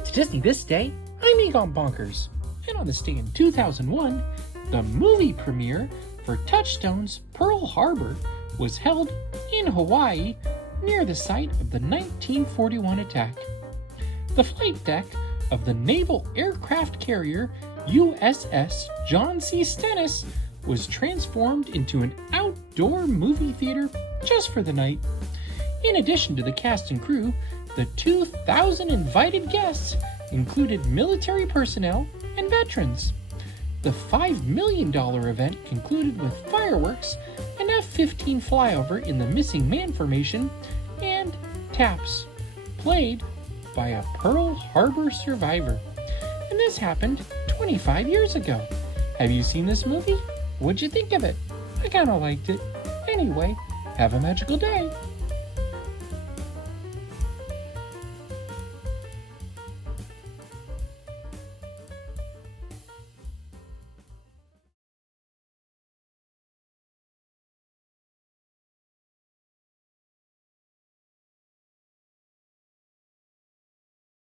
Welcome to Disney This Day. I'm Egon Bonkers. And on this day in 2001, the movie premiere for Touchstone's Pearl Harbor was held in Hawaii near the site of the 1941 attack. The flight deck of the naval aircraft carrier USS John C. Stennis was transformed into an outdoor movie theater just for the night. In addition to the cast and crew, the 2,000 invited guests included military personnel and veterans. The $5 million event concluded with fireworks, an F-15 flyover in the missing man formation, and taps, played by a Pearl Harbor survivor. And this happened 25 years ago. Have you seen this movie? What'd you think of it? I kinda liked it. Anyway, have a magical day.